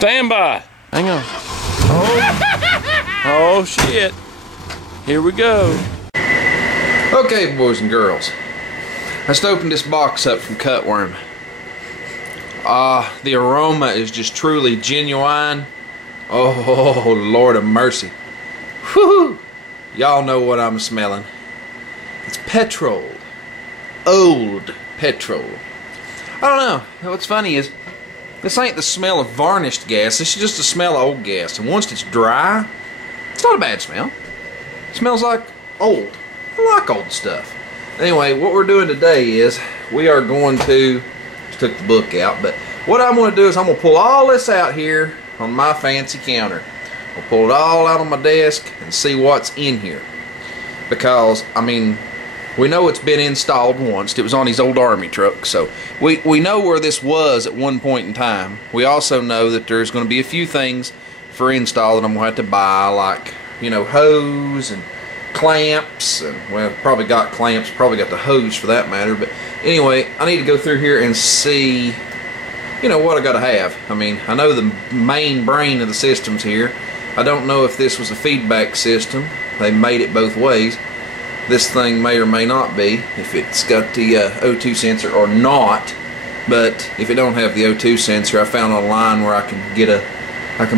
Stand by. Hang on. Oh shit. Here we go. Okay, boys and girls. I just opened this box up from Cutworm. The aroma is just truly genuine. Oh, Lord of mercy. Whew. Y'all know what I'm smelling. It's petrol. Old petrol. I don't know. What's funny is, this ain't the smell of varnished gas. This is just the smell of old gas. And once it's dry, it's not a bad smell. It smells like old. I like old stuff. Anyway, what we're doing today is we are going to, just took the book out, but what I'm going to do is I'm going to pull all this out here on my fancy counter. I'll pull it all out on my desk and see what's in here. Because, I mean, we know it's been installed once. It was on his old Army truck, so we know where this was at one point in time. We also know that there's going to be a few things for install that I'm going to have to buy, like, you know, hose and clamps, and well, probably got clamps, probably got the hose for that matter. But anyway, I need to go through here and see, you know, what I got to have. I mean, I know the main brain of the system's here. I don't know if this was a feedback system. They made it both ways. This thing may or may not be, if it's got the O2 sensor or not. But if it don't have the O2 sensor, I found online where I can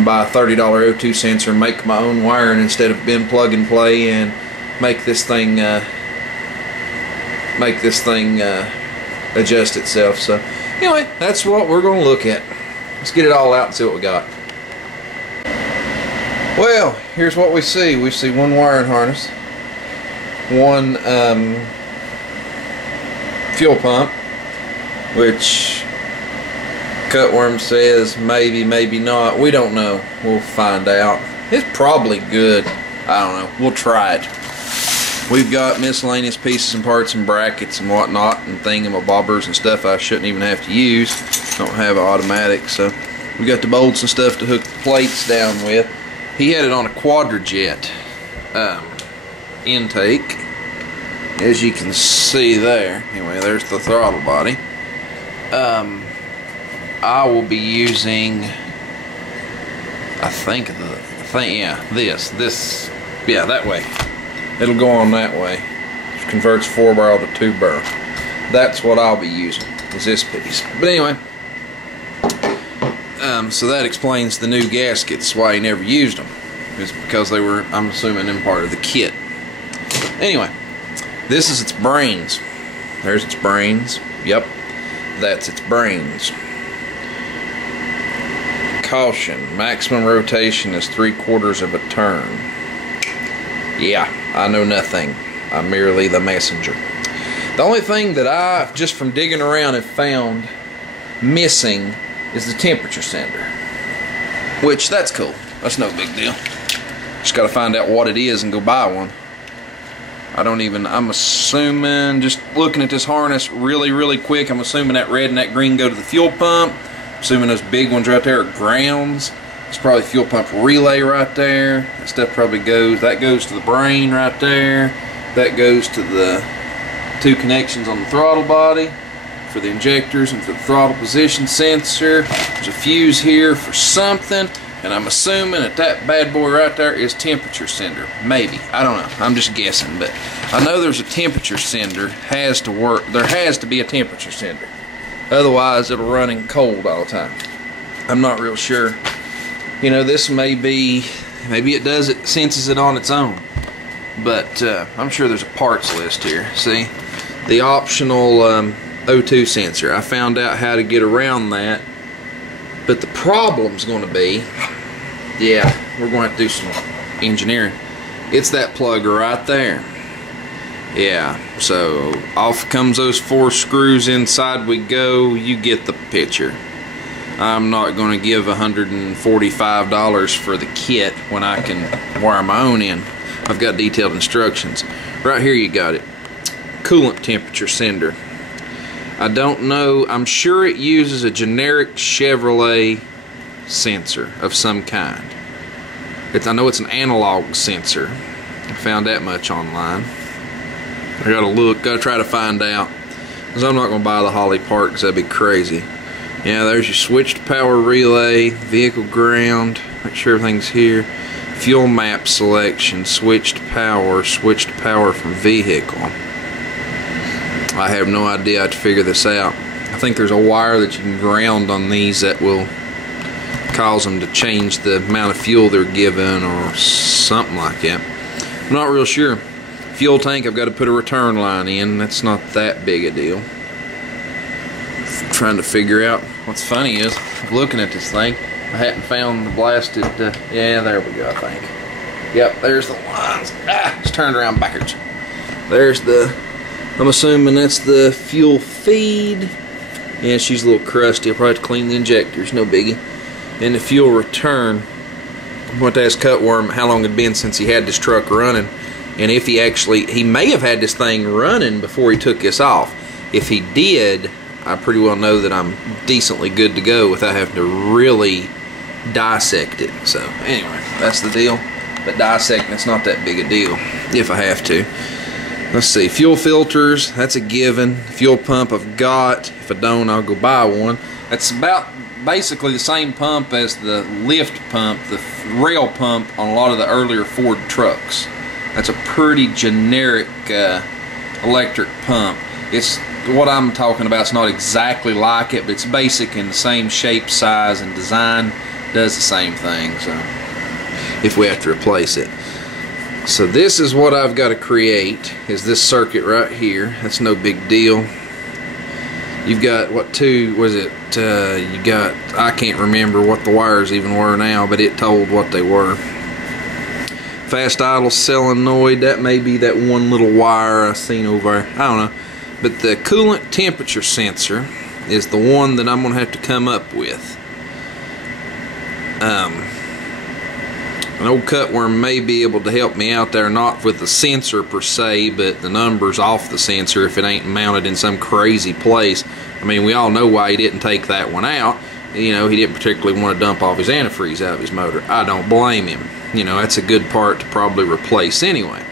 buy a $30 O2 sensor and make my own wiring instead of being plug and play, and make this thing adjust itself. So anyway, that's what we're going to look at. Let's get it all out and see what we got. Well, here's what we see. We see one wiring harness, one fuel pump, which Cutworm says maybe, maybe not. We don't know. We'll find out. It's probably good. I don't know. We'll try it. We've got miscellaneous pieces and parts and brackets and whatnot and thingamabobbers and stuff I shouldn't even have to use. Don't have an automatic, so we got the bolts and stuff to hook the plates down with. He had it on a quadrajet intake, as you can see there. Anyway, there's the throttle body. I will be using, yeah, that way. It'll go on that way. It converts 4-barrel to 2-barrel. That's what I'll be using, is this piece. But anyway, so that explains the new gaskets, why he never used them. It's because they were, I'm assuming, in part of the kit. Anyway, this is its brains. There's its brains. Yep, that's its brains. Caution, maximum rotation is 3/4 of a turn. Yeah, I know nothing. I'm merely the messenger. The only thing that I, just from digging around, have found missing is the temperature sender. Which, that's cool. That's no big deal. Just gotta find out what it is and go buy one. I'm assuming, just looking at this harness really quick, I'm assuming that red and that green go to the fuel pump. Assuming those big ones right there are grounds. It's probably fuel pump relay right there. That stuff probably goes, that goes to the brain right there. That goes to the 2 connections on the throttle body for the injectors and for the throttle position sensor. There's a fuse here for something, and I'm assuming that bad boy right there is temperature sender. Maybe, I don't know, I'm just guessing, but I know there's a temperature sender. Has to work. There has to be a temperature sender. Otherwise, it'll run in cold all the time. I'm not real sure. You know, this may be, maybe it does it, senses it on its own. But I'm sure there's a parts list here. See, the optional O2 sensor. I found out how to get around that. But the problem's going to be, yeah, we're going to have to do some engineering. It's that plug right there. Yeah, so off comes those 4 screws, inside we go. You get the picture. I'm not going to give $145 for the kit when I can wire my own in. I've got detailed instructions. Right here you got it. Coolant temperature sender. I don't know, I'm sure it uses a generic Chevrolet sensor of some kind. I know it's an analog sensor. I found that much online. I gotta look, gotta try to find out. Because I'm not gonna buy the Holly Park, because that'd be crazy. Yeah, there's your switched power relay, vehicle ground, make sure everything's here. Fuel map selection, switched power from vehicle. I have no idea how to figure this out. I think there's a wire that you can ground on these that will cause them to change the amount of fuel they're given or something like that. I'm not real sure. Fuel tank, I've got to put a return line in. That's not that big a deal. Trying to figure out. What's funny is, looking at this thing, I hadn't found the blasted, yeah, there we go, I think. Yep, there's the lines. It's turned around backwards. There's the, I'm assuming that's the fuel feed. Yeah, she's a little crusty. I'll probably have to clean the injectors, no biggie. And the fuel return. I want to ask Cutworm how long it had been since he had this truck running. And if he may have had this thing running before he took this off. If he did, I pretty well know that I'm decently good to go without having to really dissect it. So anyway, that's the deal. But dissecting, it's not that big a deal if I have to. Let's see, fuel filters, that's a given. Fuel pump I've got. If I don't, I'll go buy one. That's about basically the same pump as the lift pump, the rail pump on a lot of the earlier Ford trucks. That's a pretty generic electric pump. It's what I'm talking about. It's not exactly like it, but it's basic in the same shape, size, and design. Does the same thing. So if we have to replace it. So this is what I've got to create, is this circuit right here. That's no big deal. You've got, what, two, was it, you got, I can't remember what the wires even were now, but it told what they were. Fast idle solenoid, that may be that one little wire I seen over there. I don't know. But the coolant temperature sensor is the one that I'm going to have to come up with. An old Cutworm may be able to help me out there, not with the sensor per se, but the numbers off the sensor if it ain't mounted in some crazy place. I mean, we all know why he didn't take that one out. You know, he didn't particularly want to dump off his antifreeze out of his motor. I don't blame him. You know, that's a good part to probably replace anyway.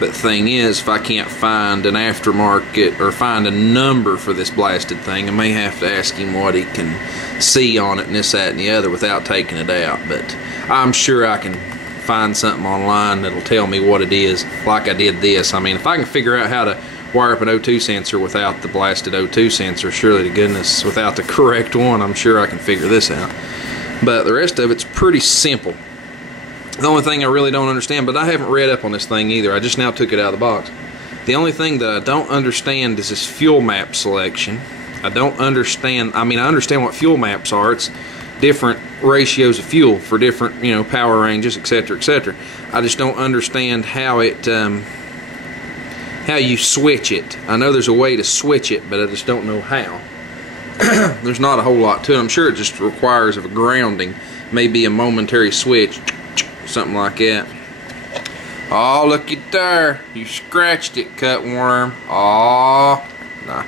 But the thing is, if I can't find an aftermarket or find a number for this blasted thing, I may have to ask him what he can see on it and this, that, and the other without taking it out. But I'm sure I can find something online that'll tell me what it is, like I did this. I mean, if I can figure out how to wire up an O2 sensor without the blasted O2 sensor, surely to goodness, without the correct one, I'm sure I can figure this out. But the rest of it's pretty simple. The only thing I really don't understand, but I haven't read up on this thing either, I just now took it out of the box. The only thing that I don't understand is this fuel map selection. I don't understand, I mean, I understand what fuel maps are. It's different ratios of fuel for different, you know, power ranges, etc., etc. I just don't understand how it, how you switch it. I know there's a way to switch it, but I just don't know how. There's not a whole lot to it. I'm sure it just requires of a grounding, maybe a momentary switch, something like that. Oh, looky there. You scratched it, Cutworm. Oh, nah.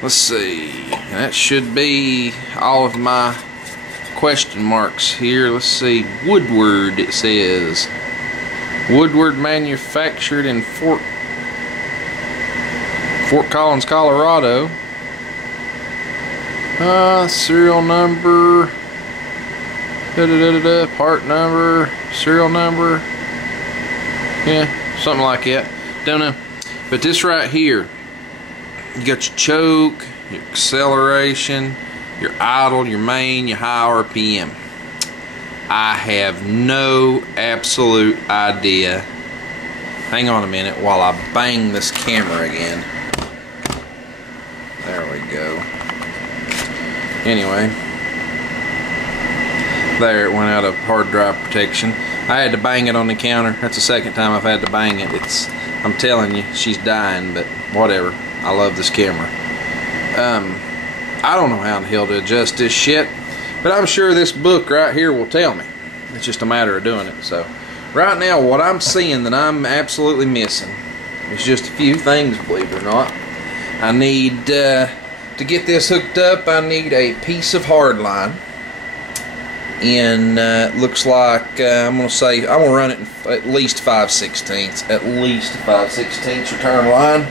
Let's see. That should be all of my question marks here. Let's see. Woodward, it says. Woodward manufactured in Fort Collins, Colorado. Serial number. Part number. Serial number. Yeah, something like that. Don't know. But this right here, you got your choke, your acceleration, your idle, your main, your high RPM. I have no absolute idea. Hang on a minute while I bang this camera again. There we go. Anyway, there, it went out of hard drive protection. I had to bang it on the counter. That's the second time I've had to bang it. I'm telling you, she's dying, but whatever. I love this camera. I don't know how in the hell to adjust this shit, but I'm sure this book right here will tell me. It's just a matter of doing it. So right now, what I'm seeing that I'm absolutely missing is just a few things, believe it or not. I need, to get this hooked up, I need a piece of hardline. And looks like I'm going to say I will run it in at least 5/16. At least 5/16 return line.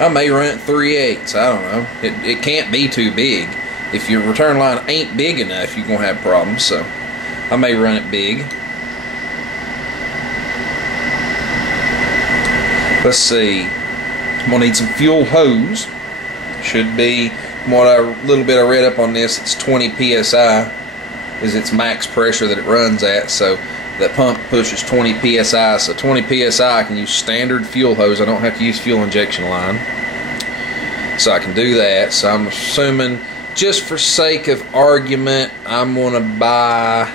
I may run it 3/8. I don't know. It can't be too big. if your return line ain't big enough, you're going to have problems. So I may run it big. Let's see. I'm going to need some fuel hose. Should be, from what little bit I read up on this, it's 20 psi is its max pressure that it runs at. So that pump pushes 20 psi. So 20 psi I can use standard fuel hose. I don't have to use fuel injection line. So I can do that. So I'm assuming, just for sake of argument, I'm going to buy,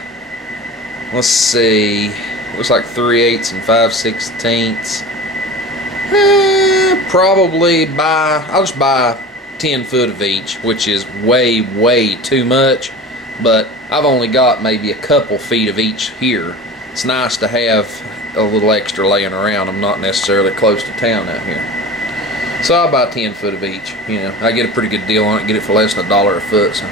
let's see, looks like 3/8 and 5/16. Probably I'll just buy 10 foot of each, which is way too much, but I've only got maybe a couple feet of each here. It's nice to have a little extra laying around. I'm not necessarily close to town out here. So I'll buy 10 foot of each. You know, I get a pretty good deal on it, get it for less than $1 a foot, so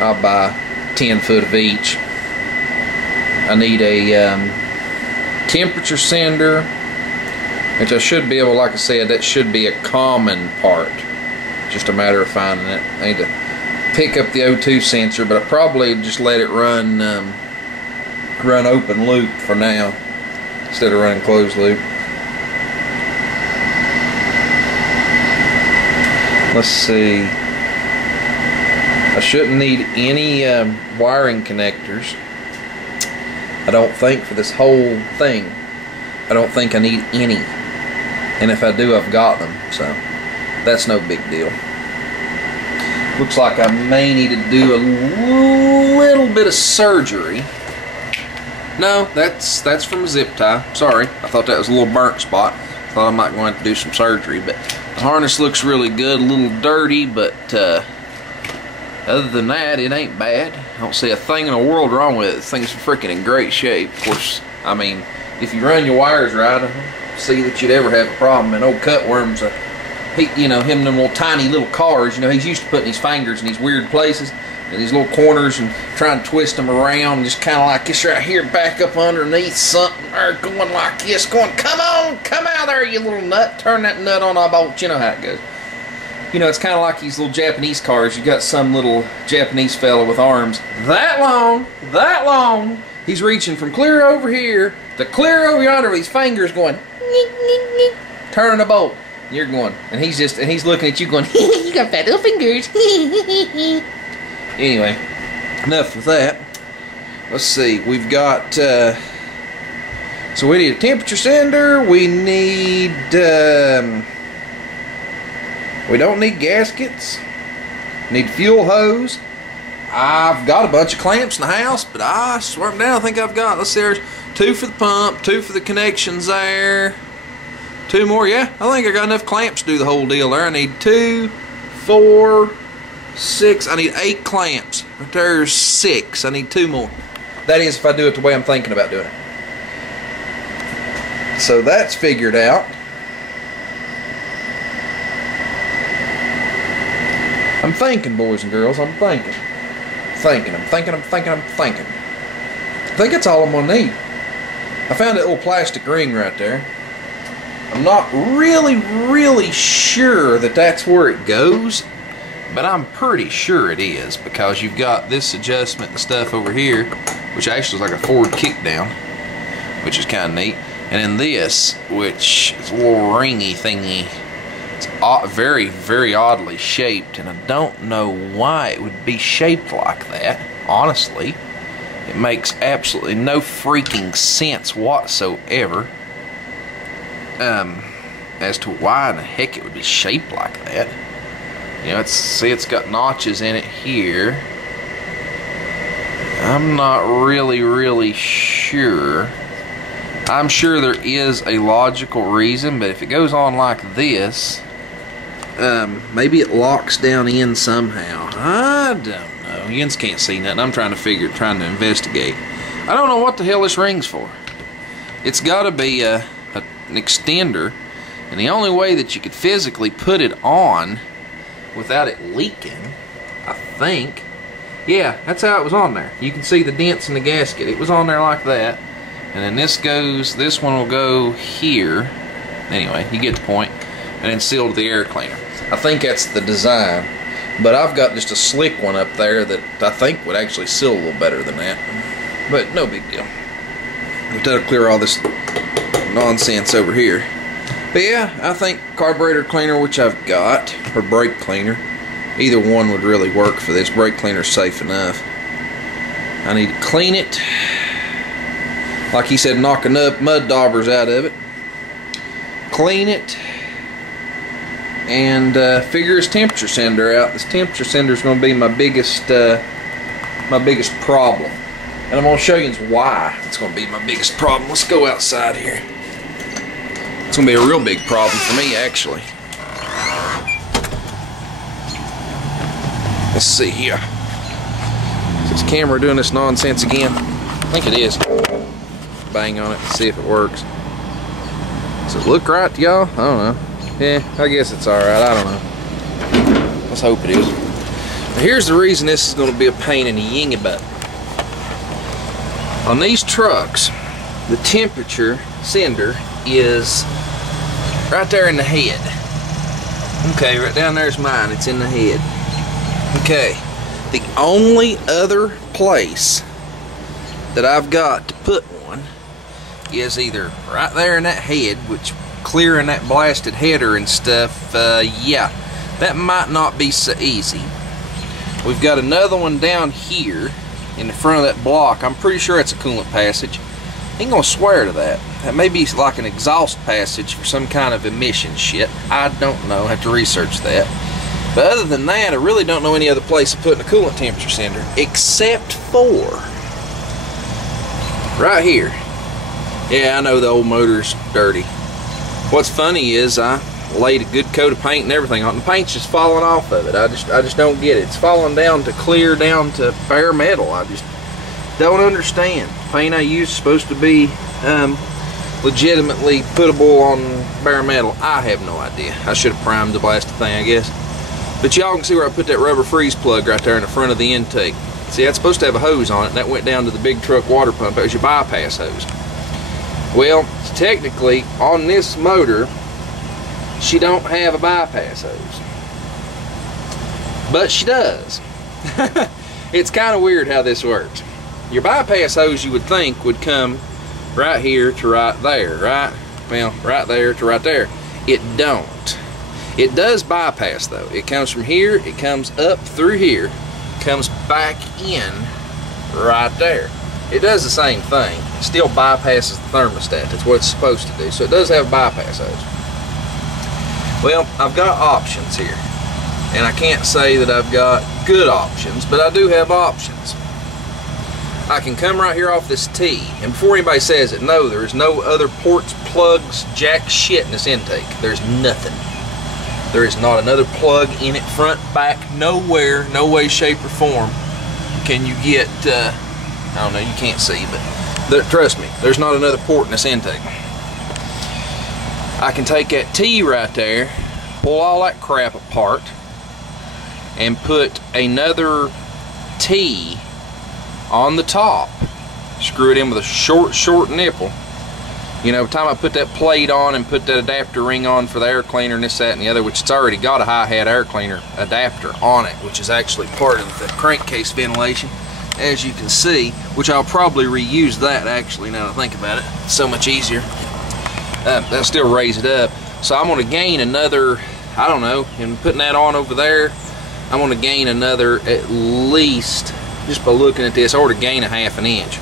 I'll buy 10 foot of each. I need a temperature sender, which I should be able, like I said, that should be a common part. Just a matter of finding it. I need to pick up the O2 sensor, but I probably just let it run open loop for now instead of running closed loop. Let's see. I shouldn't need any wiring connectors. I don't think, for this whole thing. I don't think I need any. And if I do, I've got them. So that's no big deal. Looks like I may need to do a little bit of surgery. No, that's from a zip tie. Sorry, I thought that was a little burnt spot. Thought I might go have to do some surgery, but the harness looks really good. A little dirty, but other than that, it ain't bad. I don't see a thing in the world wrong with it. This thing's freaking in great shape. Of course, I mean, if you run your wires right, I don't see that you'd ever have a problem. And old Cutworm's you know, him and them little tiny little cars, you know, he's used to putting his fingers in these weird places and these little corners and trying to twist them around, and just kind of like this right here, back up underneath something, or going like this, going, come on, come out there, you little nut, turn that nut on, I bolt. You know how it goes. You know, it's kind of like these little Japanese cars. You got some little Japanese fella with arms that long, he's reaching from clear over here to clear over yonder with his fingers going, turning a bolt. You're going, and he's looking at you going, you got fat little fingers. Anyway, enough with that. Let's see, we've got, so we need a temperature sender, we need, we don't need gaskets, need fuel hose. I've got a bunch of clamps in the house, but I swear them down, I think I've got, let's see, there's 2 for the pump, 2 for the connections there. 2 more, yeah, I think I got enough clamps to do the whole deal there. I need 2, 4, 6, I need 8 clamps. Right there's 6, I need 2 more. That is if I do it the way I'm thinking about doing it. So that's figured out. I'm thinking, boys and girls, I'm thinking. I think that's all I'm gonna need. I found that little plastic ring right there. I'm not really sure that that's where it goes, but I'm pretty sure it is, because you've got this adjustment and stuff over here, which actually is like a forward kick down, which is kind of neat, and then this, which is a little ringy thingy. It's very oddly shaped, and I don't know why it would be shaped like that, honestly. It makes absolutely no freaking sense whatsoever. As to why in the heck it would be shaped like that. You know, it's got notches in it here. I'm not really sure. I'm sure there is a logical reason, but if it goes on like this, maybe it locks down in somehow. I don't know. Jens can't see nothing. I'm trying to investigate. I don't know what the hell this ring's for. It's got to be an extender, and the only way that you could physically put it on without it leaking, I think, yeah, that's how it was on there. You can see the dents in the gasket. It was on there like that, and then this one will go here. Anyway, you get the point. And then sealed the air cleaner. I think that's the design. But I've got just a slick one up there that I think would actually seal a little better than that. But no big deal. That'll clear all this nonsense over here. But yeah, I think carburetor cleaner, which I've got, or brake cleaner, either one would really work for this. Brake cleaner's safe enough. I need to clean it. Like he said, knock enough mud daubers out of it. Clean it. And figure his temperature sender out. This temperature sender is going to be my biggest problem. And I'm going to show you why it's going to be my biggest problem. Let's go outside here. It's going to be a real big problem for me, actually. Let's see here. Is this camera doing this nonsense again? I think it is. Bang on it and see if it works. Does it look right to y'all? I don't know. Yeah, I guess it's alright. I don't know. Let's hope it is. Now here's the reason this is going to be a pain in the yingy butt. On these trucks, the temperature sender is right there in the head. Okay, right down there's mine. It's in the head. Okay, the only other place that I've got to put one is either right there in that head, which clearing that blasted header and stuff, yeah, that might not be so easy. We've got another one down here in the front of that block. I'm pretty sure it's a coolant passage. I ain't gonna swear to that. That may be like an exhaust passage for some kind of emission shit. I don't know. I have to research that. But other than that, I really don't know any other place to put in a coolant temperature sender except for right here. Yeah, I know the old motor's dirty. What's funny is I laid a good coat of paint and everything on it, and the paint's just falling off of it. I just don't get it. It's falling down to clear down to bare metal. I just don't understand. The paint I use is supposed to be legitimately puttable on bare metal. I have no idea. I should have primed the blasted thing, I guess. But y'all can see where I put that rubber freeze plug right there in the front of the intake. See, that's supposed to have a hose on it, and that went down to the big truck water pump. That was your bypass hose. Well, technically, on this motor, she don't have a bypass hose. But she does. It's kind of weird how this works. Your bypass hose, you would think, would come right here to right there, right? Well, right there to right there. It don't. It does bypass, though. It comes from here, it comes up through here, comes back in right there. It does the same thing. It still bypasses the thermostat. That's what it's supposed to do. So it does have a bypass hose. Well, I've got options here. And I can't say that I've got good options, but I do have options. I can come right here off this T, and before anybody says it, no, there is no other ports, plugs, jack shit in this intake. There's nothing. There is not another plug in it, front, back, nowhere, no way, shape, or form can you get, I don't know, you can't see, but trust me, there's not another port in this intake. I can take that T right there, pull all that crap apart, and put another T on the top. Screw it in with a short nipple. You know, by the time I put that plate on and put that adapter ring on for the air cleaner and this, that, and the other, which it's already got a hi-hat air cleaner adapter on it, which is actually part of the crankcase ventilation, as you can see, which I'll probably reuse that, actually, now that I think about it. It's so much easier. That'll still raise it up. So I'm going to gain another, I don't know, and putting that on over there, I'm going to gain another at least, just by looking at this, I ought to gain a ½ an inch.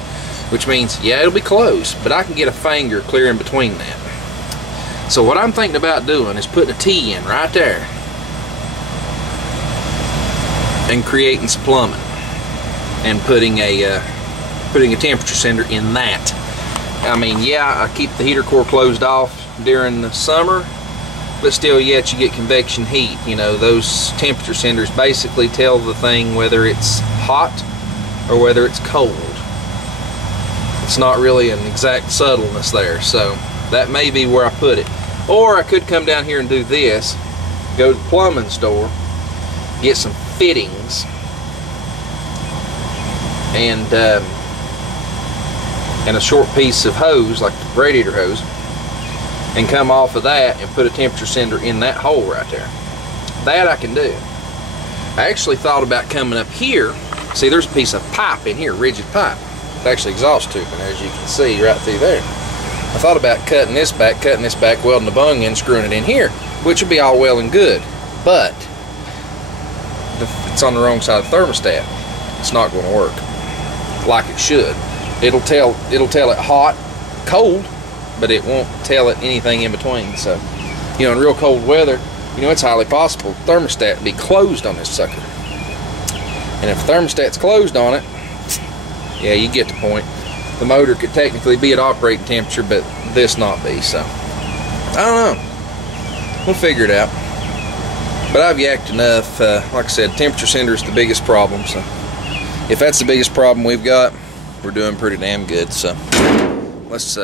Which means, yeah, it'll be close, but I can get a finger clear in between that. So what I'm thinking about doing is putting a T in right there and creating some plumbing and putting a temperature sender in that. I mean, yeah, I keep the heater core closed off during the summer, but still, yet you get convection heat. You know, those temperature senders basically tell the thing whether it's hot or whether it's cold. It's not really an exact subtleness there, so that may be where I put it. Or I could come down here and do this, go to the plumbing store, get some fittings, and a short piece of hose, like the radiator hose, and come off of that and put a temperature sender in that hole right there. That I can do. I actually thought about coming up here. See, there's a piece of pipe in here, rigid pipe. It's actually exhaust tubing, as you can see right through there. I thought about cutting this back, welding the bung in, screwing it in here, which would be all well and good. But it's on the wrong side of the thermostat. It's not going to work like it should. It'll tell it hot, cold, but it won't tell it anything in between. So, you know, in real cold weather, you know, it's highly possible the thermostat to be closed on this sucker. And if the thermostat's closed on it, yeah, you get the point. The motor could technically be at operating temperature, but this not be. So, I don't know. We'll figure it out. But I've yacked enough. Like I said, temperature sender is the biggest problem. So, if that's the biggest problem we've got, we're doing pretty damn good. So, let's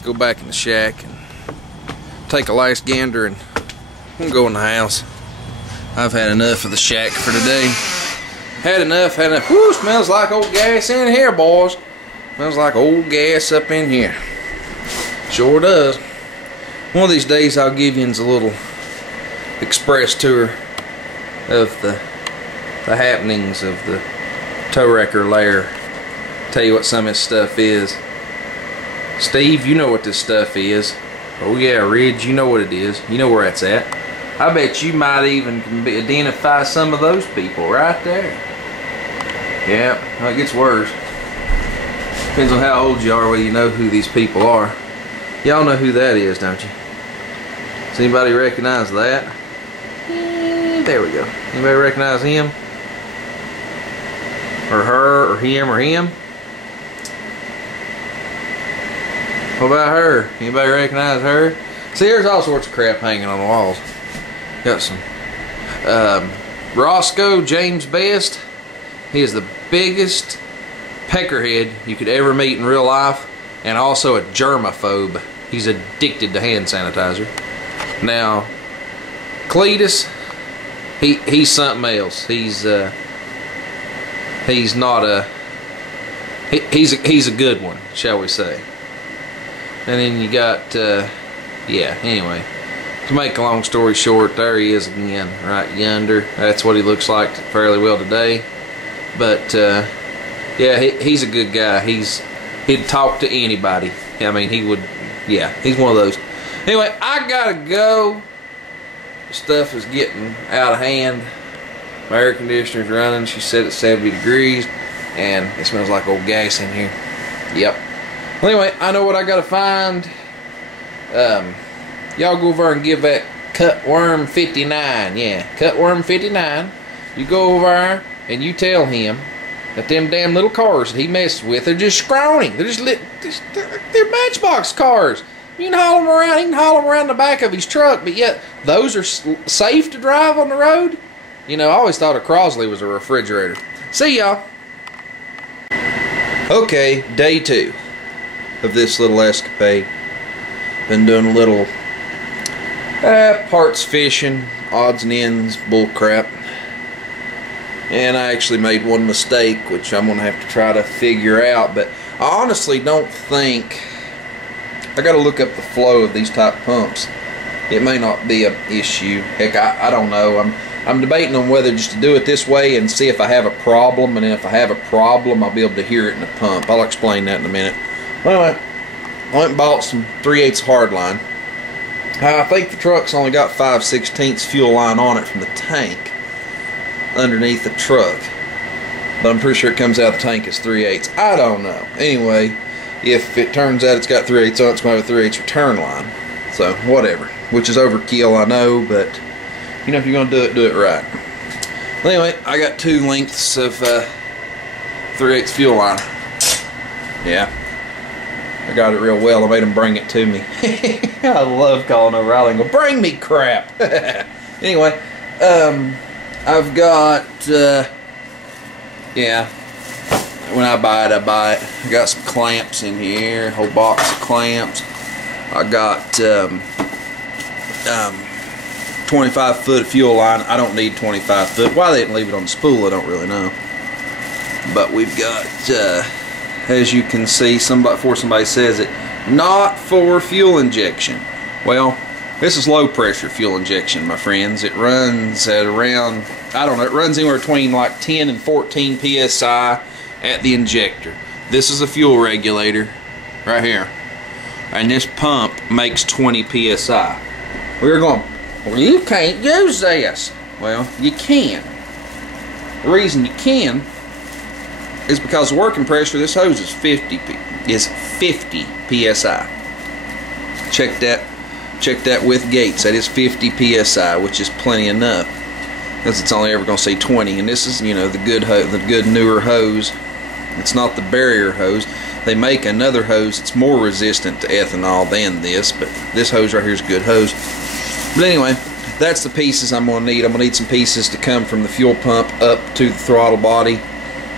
go back in the shack and take a last gander, and we'll go in the house. I've had enough of the shack for today. Had enough. Whew, smells like old gas in here, boys. Smells like old gas up in here. Sure does. One of these days I'll give you a little express tour of the happenings of the tow wrecker lair. Tell you what some of this stuff is. Steve, you know what this stuff is. Oh yeah, Ridge, you know what it is. You know where that's at. I bet you might even identify some of those people right there. Yeah, well, it gets worse. Depends on how old you are, whether you know who these people are. Y'all know who that is, don't you? Does anybody recognize that? There we go. Anybody recognize him? Or her, or him, or him? What about her? Anybody recognize her? See, there's all sorts of crap hanging on the walls. Got some Roscoe James Best. He is the biggest peckerhead you could ever meet in real life, and also a germaphobe. He's addicted to hand sanitizer. Now, Cletus, he's something else. He's not a he's a good one, shall we say? And then you got yeah. Anyway, to make a long story short, there he is again, right yonder. That's what he looks like fairly well today. But yeah, he's a good guy. He'd talk to anybody. I mean, he would. Yeah, he's one of those. Anyway, I gotta go. Stuff is getting out of hand. My air conditioner's running. She said it's 70 degrees, and it smells like old gas in here. Yep. Well, anyway, I know what I gotta find. Y'all go over and give that Cutworm 59. Yeah, Cutworm 59. You go over there and you tell him that them damn little cars that he messes with, they're just scrawny. They're just they're matchbox cars. You can haul them around. He can haul them around the back of his truck, but yet those are safe to drive on the road. You know, I always thought a Crosley was a refrigerator. See y'all. Okay, day 2 of this little escapade. Been doing a little parts fishing, odds and ends, bull crap. And I actually made one mistake, which I'm going to have to try to figure out. But I honestly don't think... I got to look up the flow of these type pumps. It may not be an issue. Heck, I don't know. I'm debating on whether just to do it this way and see if I have a problem. And then if I have a problem, I'll be able to hear it in the pump. I'll explain that in a minute. Well, anyway, I went and bought some 3/8 hardline. I think the truck's only got 5/16 fuel line on it from the tank underneath the truck, but I'm pretty sure it comes out of the tank as 3/8. I don't know. Anyway, if it turns out it's got 3/8 on it, it's going to have a 3/8 return line. So whatever, which is overkill, I know, but you know, if you're going to do it right. Well, anyway, I got 2 lengths of 3/8 fuel line. Yeah, I got it real well. I made them bring it to me. I love calling over Riley and go, bring me crap. Anyway, I've got, yeah, when I buy it, I buy it. I got some clamps in here, a whole box of clamps. I got 25 foot of fuel line. I don't need 25 foot. Why they didn't leave it on the spool, I don't really know. But we've got, as you can see, before somebody says it, not for fuel injection. Well, This is low pressure fuel injection, my friends. It runs at around, I don't know, it runs anywhere between like 10 and 14 psi at the injector. This is a fuel regulator right here, and this pump makes 20 psi. We're going, well, you can't use this. Well, you can. The reason you can is because the working pressure of this hose is 50 psi. Check that with Gates. That is 50 psi, which is plenty enough, because it's only ever going to say 20. And this is, you know, the good newer hose. It's not the barrier hose. They make another hose that's more resistant to ethanol than this, but this hose right here is a good hose. But anyway, that's the pieces I'm going to need. I'm going to need some pieces to come from the fuel pump up to the throttle body,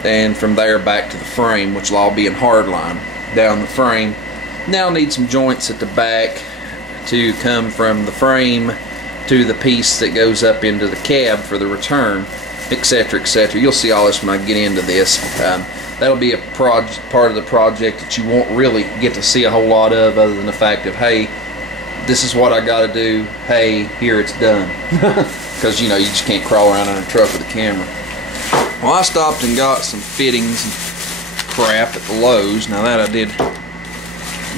and from there back to the frame, which will all be in hardline down the frame. Now I'll need some joints at the back to come from the frame to the piece that goes up into the cab for the return, etc., etc. You'll see all this when I get into this. That'll be a part of the project that you won't really get to see a whole lot of, other than the fact of, hey, this is what I got to do. Hey, here it's done. Because, you know, you just can't crawl around in a truck with a camera. Well, I stopped and got some fittings and crap at the Lowe's. Now that I did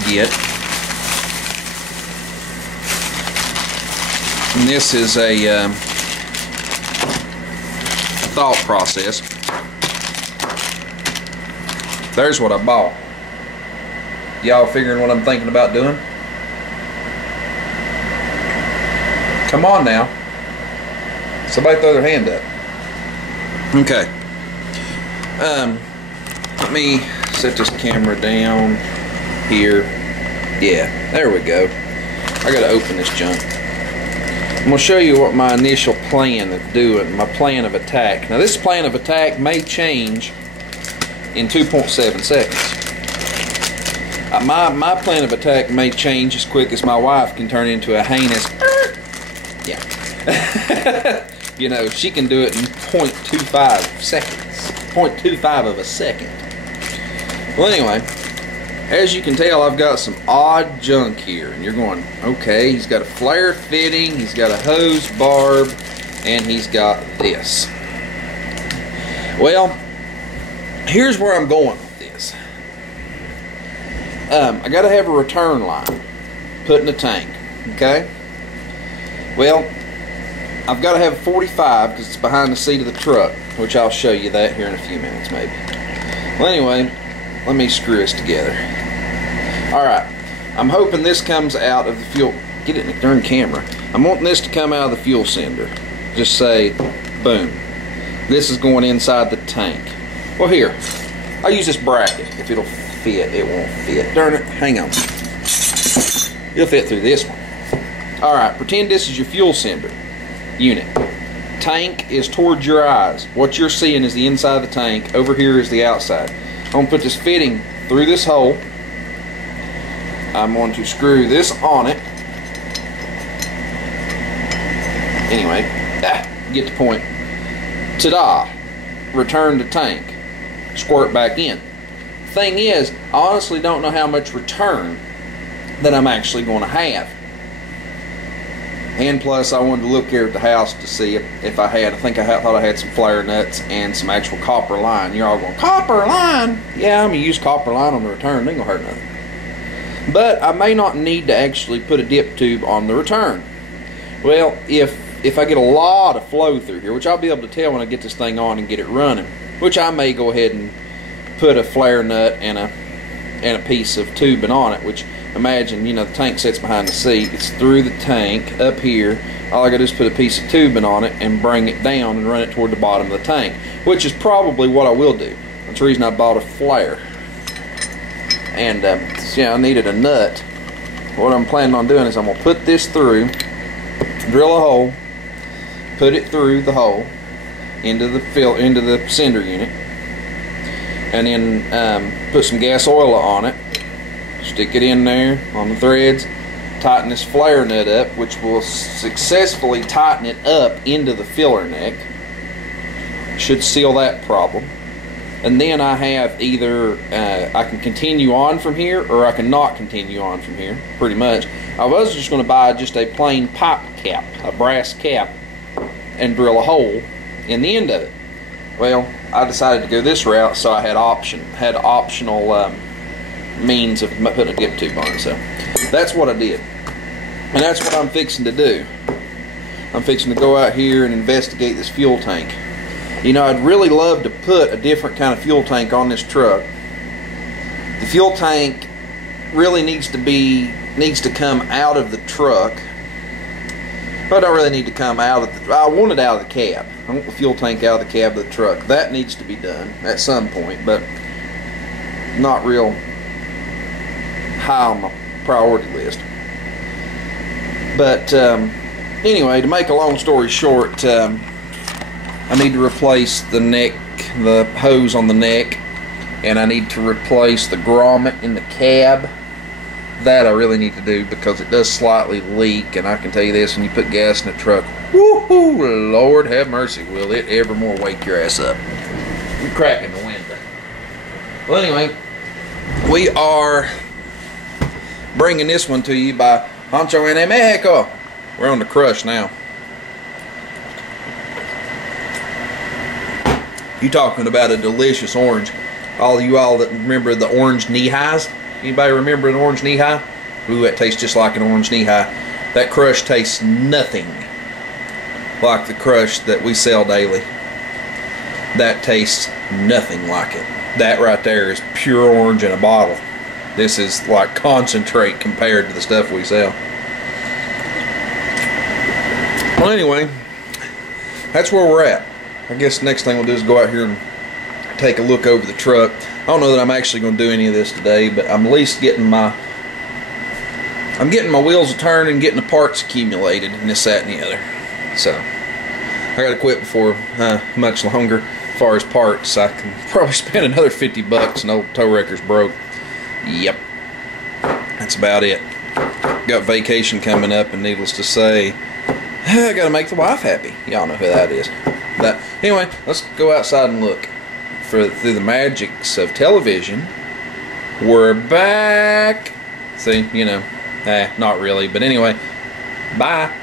get. And this is a thought process. There's what I bought. Y'all figuring what I'm thinking about doing? Come on now. Somebody throw their hand up. Okay. Let me set this camera down here. Yeah, there we go. I gotta open this junk. I'm gonna show you what my initial plan of doing, my plan of attack. Now this plan of attack may change in 2.7 seconds. My plan of attack may change as quick as my wife can turn into a heinous. Yeah. You know, she can do it in 0.25 seconds. 0.25 of a second. Well, anyway, as you can tell, I've got some odd junk here. And you're going, okay, he's got a flare fitting, he's got a hose barb, and he's got this. Well, here's where I'm going with this. I got to have a return line put in the tank. Okay? Well, I've got to have 45 because it's behind the seat of the truck, which I'll show you that here in a few minutes maybe. Well, anyway, let me screw this together. Alright, I'm hoping this comes out of the fuel. Get it in the darn camera. I'm wanting this to come out of the fuel sender. Just say, boom. This is going inside the tank. Well, here, I'll use this bracket. If it'll fit, it won't fit. Darn it, hang on. It'll fit through this one. Alright, pretend this is your fuel sender unit. Tank is towards your eyes. What you're seeing is the inside of the tank. Over here is the outside. I'm going to put this fitting through this hole. I'm going to screw this on it. Anyway, get the point. Ta-da! Return to tank. Squirt back in. Thing is, I honestly don't know how much return that I'm actually going to have. And plus, I wanted to look here at the house to see if I had. thought I had some flare nuts and some actual copper line. You're all going, copper line? Yeah, I'm going to use copper line on the return. It ain't going to hurt nothing. But I may not need to actually put a dip tube on the return. Well, if I get a lot of flow through here, which I'll be able to tell when I get this thing on and get it running, which I may go ahead and put a flare nut and a piece of tubing on it, which imagine, you know, the tank sits behind the seat. It's through the tank up here. All I got to do is put a piece of tubing on it and bring it down and run it toward the bottom of the tank, which is probably what I will do. That's the reason I bought a flare. And yeah, I needed a nut. What I'm planning on doing is I'm going to put this through, drill a hole, put it through the hole into the sender unit, and then put some gas oil on it, stick it in there on the threads, tighten this flare nut up, which will successfully tighten it up into the filler neck. Should seal that problem. and then I have either I can continue on from here, or I can not continue on from here, pretty much. I was just going to buy just a plain pipe cap, a brass cap, and drill a hole in the end of it. Well, I decided to go this route, so I had optional means of putting a dip tube on it. So that's what I did, and that's what I'm fixing to do. I'm fixing to go out here and investigate this fuel tank. You know, I'd really love to put a different kind of fuel tank on this truck. The fuel tank really needs to come out of the truck. But I don't really need to come out of the, I want it out of the cab. I want the fuel tank out of the cab of the truck. That needs to be done at some point, but not real high on my priority list. But anyway, to make a long story short, I need to replace the hose on the neck, and I need to replace the grommet in the cab. That I really need to do, because it does slightly leak, and I can tell you this, when you put gas in a truck, woohoo, Lord have mercy, will it ever more wake your ass up. You're cracking the window. Well, anyway, we are bringing this one to you by Rancho en Mexico. We're on the crush now. You talking about a delicious orange. All that remember the orange knee-highs? Anybody remember an orange knee-high? Ooh, that tastes just like an orange knee-high. That crush tastes nothing like the crush that we sell daily. That tastes nothing like it. That right there is pure orange in a bottle. This is like concentrate compared to the stuff we sell. Well, anyway, that's where we're at. I guess the next thing we'll do is go out here and take a look over the truck. I don't know that I'm actually going to do any of this today, but I'm at least getting my wheels turning, getting the parts accumulated, and this, that, and the other. So I got to quit before much longer. As far as parts, I can probably spend another $50 and old tow wrecker's broke. Yep, that's about it. Got vacation coming up, and needless to say, I got to make the wife happy. Y'all know who that is. Anyway, let's go outside and look. Through the magics of television, we're back. See, you know, not really, but anyway, bye.